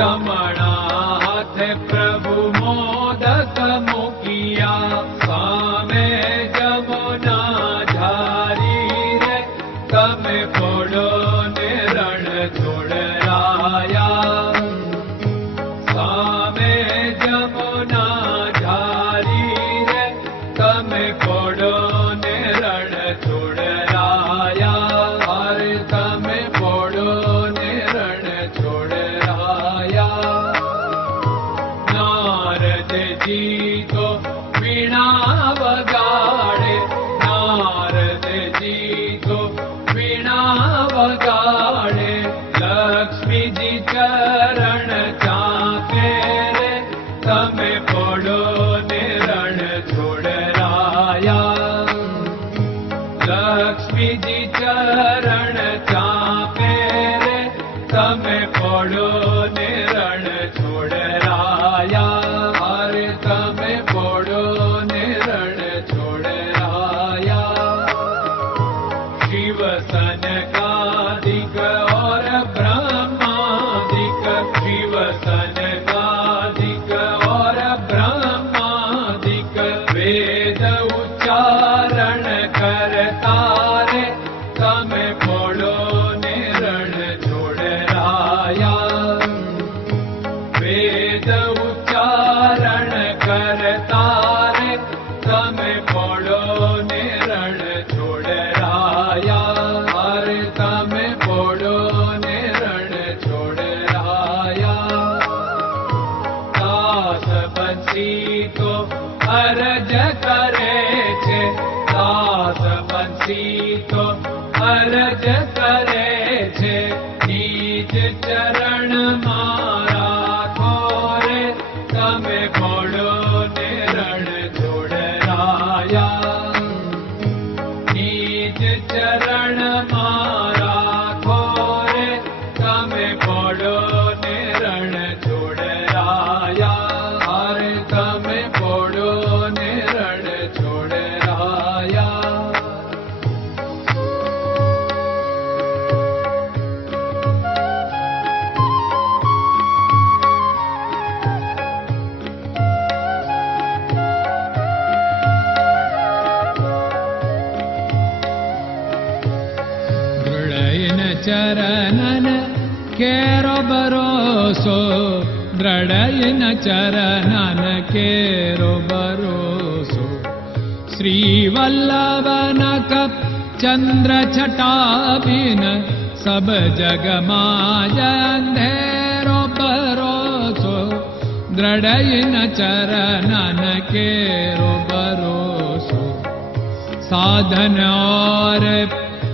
Rama का બંસી તો અરજ કરે છે દાસ બંસી તો અરજ કરે છે નીચ ચરણ મારા ખોરે તમે પોડો चरणन केरो भरोसो द्रडयन चरणन केरो भरोसो श्रीवल्लभ चन्द्र छटाभिन सब जगमाजेरो भरोसो चरणन केरो भरोसो साधन और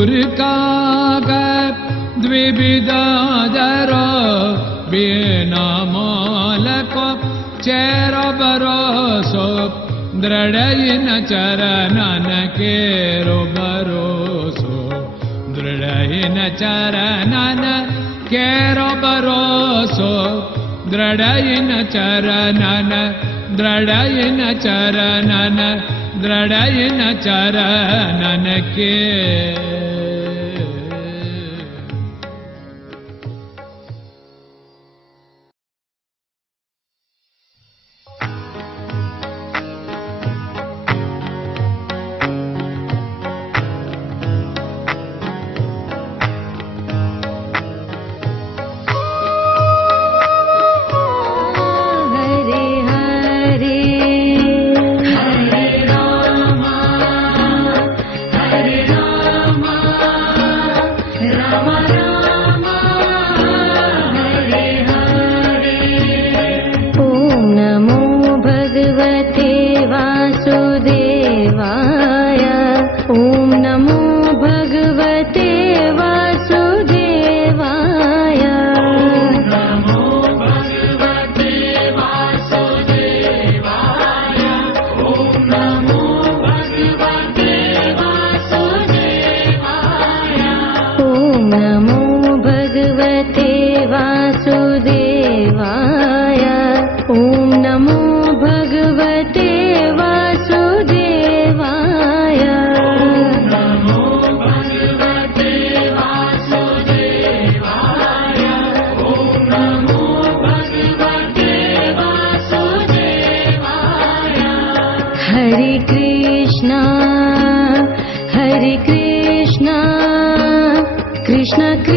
कै सूर्य का चेर बरोसो दृढयिन चरणन केरो दृढयिन चरणन केरो दृढयिन चरणन दृढयिन चरणन दृढयिन चरणन namo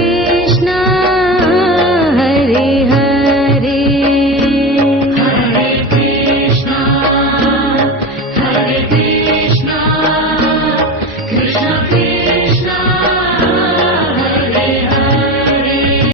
Yeah.